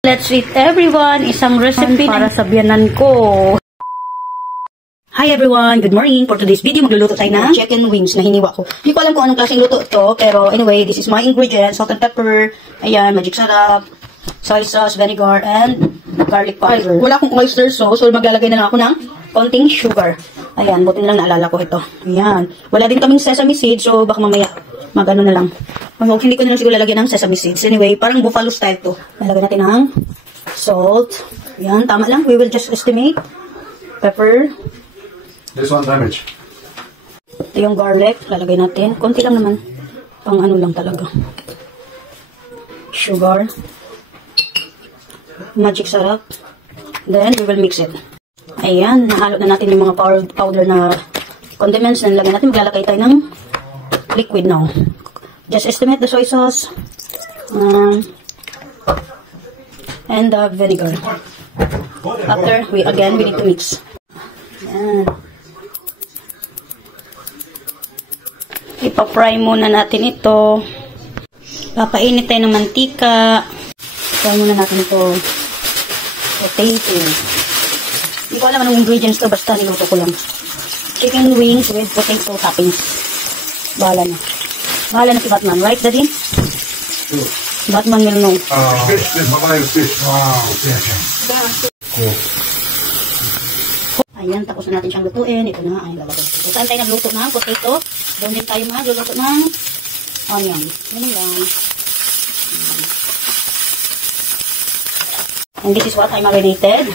Let's eat everyone. Isang recipe para sa biyanan ko. Hi everyone! Good morning! For today's video, magluluto tayo ng chicken wings na hiniwa ko. Hindi ko alam kung anong klaseng luto ito, pero anyway, this is my ingredients. Salt and pepper, ayan, magic sarap, soy sauce, vinegar, and garlic powder. Wala akong oyster sauce, so maglalagay na lang ako ng konting sugar. Ayan, buti na lang naalala ko ito. Ayan. Wala din kaming sesame seeds, so baka mamaya magano na lang. Hindi ko na lang siguro lalagyan ng sesame seeds. Anyway, parang buffalo style to. Lalagyan natin ng salt. Ayan, tama lang. We will just estimate. Pepper. This one damage. Ito yung garlic. Lalagay natin. Konti lang naman. Pang ano lang talaga. Sugar. Magic sarap. Then, we will mix it. Ayan. Nahalo na natin yung mga powder na condiments na nilagay natin. Maglalagay tayo ng liquid now. Just estimate the soy sauce. And the vinegar. After, we need to mix. Ayan. Ipa-fry muna natin ito. Papainit tayo ng mantika. Fry muna natin ito. Potato. Hindi ko alam anong ingredients to, basta niluto ko lang. Chicken wings with potato toppings. Bahala na. Bahala na si Batman, right, Daddy? Sure. Batman will know. Fish, fish. Wow. Cool. Ayan, tapos na natin siyang lutuin. Ito na, ay lalagay. So, saan tayo nagluto ng potato? Doon din tayo magluluto ng onion. Ganun lang. And this is what I marinated.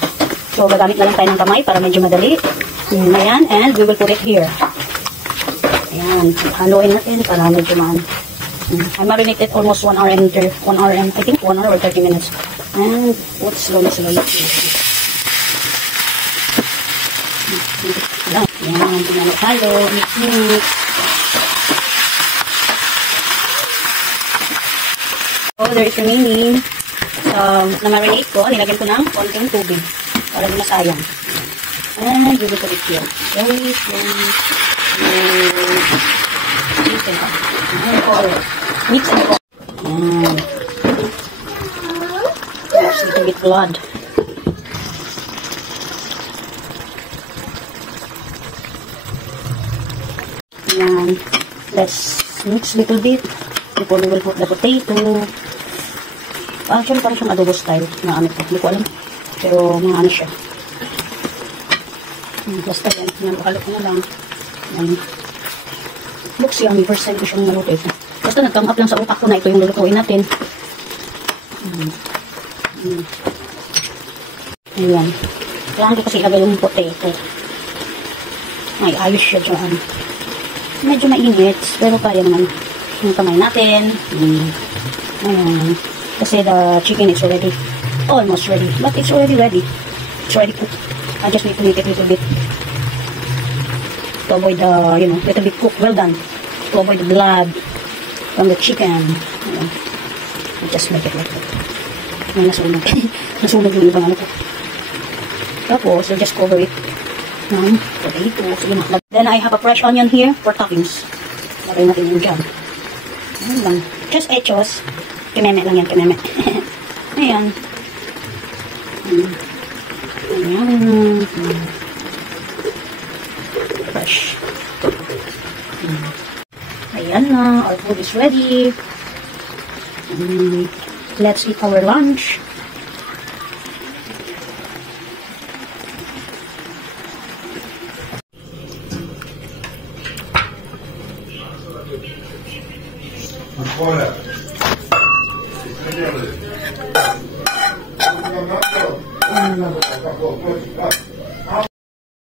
So, gagamit na lang tayo ng kamay para medyo madali. Ayan, and we will put it here. Ayan, haluin natin para medyo I marinated almost 1 hour and I think 1 hour or 30 minutes. And put slowly. Ayan, pinalo-halo, mix. So, there is remaining na-marinate ko. Nilagyan ko ng konting tubig para di masayang. And we will put it here. Very slowly. Mix and cover. There's a little bit blood. Ayan. Let's mix a little bit before we will put the potato. Actually, parang siyang adobo style na ano ko. Hindi ko alam. Pero, mga ano siya. Basta yan. Halo ko na lang. Ayan. Looks yummy. First time ko siyang naluto ito. Basta nag-come up lang sa utak ko na ito yung lulutuin natin. Ayan. Kailangan ko kasi ilagay yung potato. Ay, ayos siya dyan. Medyo mainit, pero kaya naman yung kamay natin. Ayan. Kasi the chicken is already almost ready. But it's already ready. It's already cooked. I just need to make it a little bit to avoid the, little bit cooked. Well done. To avoid the blood from the chicken. Ayan. I just make it like that. Ayan, nasunog. Nasunog yung ibang ano ko. Tapos, I'll just cover it. Potato. Then I have a fresh onion here for toppings. Lagay natin yung dyan. Ayan lang. Just echos. Kimeme lang yan, kimeme. Ayan. Ayan. Fresh. Ayan na. Our food is ready. Let's eat our lunch.